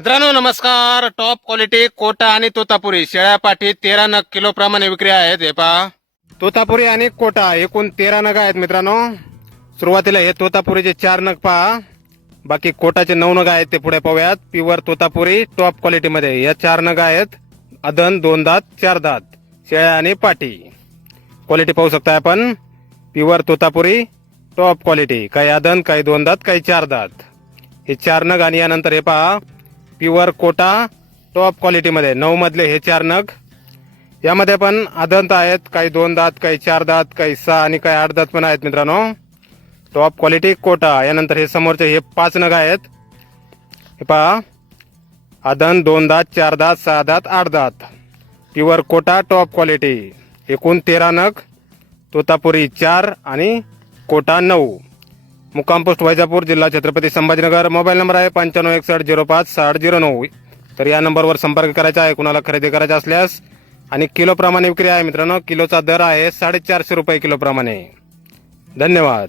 मित्रांनो नमस्कार. Top quality Kota आणि तोतापुरी शेळ्या पाठी 13 नग किलो प्रमाणे विक्री आहेत. हे पहा, तोतापुरी आणि कोटा एकूण 13 नग आहेत मित्रांनो. सुरुवातीला हे तोतापुरीचे 4 नग पहा, बाकी कोटाचे 9 नग आहेत. ते पुढे पाहूयात. प्युअर तोतापुरी टॉप क्वालिटी मध्ये या 4 नग आहेत. अदन 2 दात 4 दात शेळ्या आणि पाठी. क्वालिटी पाहू शकता आपण. प्युअर तोतापुरी टॉप क्वालिटी, काही अदन, काही 2 दात, काही 4 दात. हे 4 नग आणि यानंतर हे पहा प्युअर कोटा टॉप क्वालिटी मध्ये 9 मधले हे 4 नग. यामध्ये पण अदंत आहेत, काही 2 दात, काही 4 दात, काही 6 आणि काही 8 दात पण आहेत मित्रांनो. Top quality Kota. यानंतर हे समोरचे हे 5 नग आहेत. हे पहा, अदंत 2 दात, 4 दात, 6 दात, 8 दात. Pure Kota top quality. एकूण 13 नग. तोतापुरी 4 आणि कोटा 9. मुक्काम पोस्ट वैजापूर, जिल्हा छत्रपती संभाजीनगर. मोबाईल नंबर आहे 9561056009. तर या नंबरवर संपर्क करायचा आहे कुणाला खरेदी करायचा असल्यास. आणि किलो प्रमाणे विक्री आहे मित्रांनो. किलोचा दर आहे 450 रुपये किलो प्रमाणे. धन्यवाद.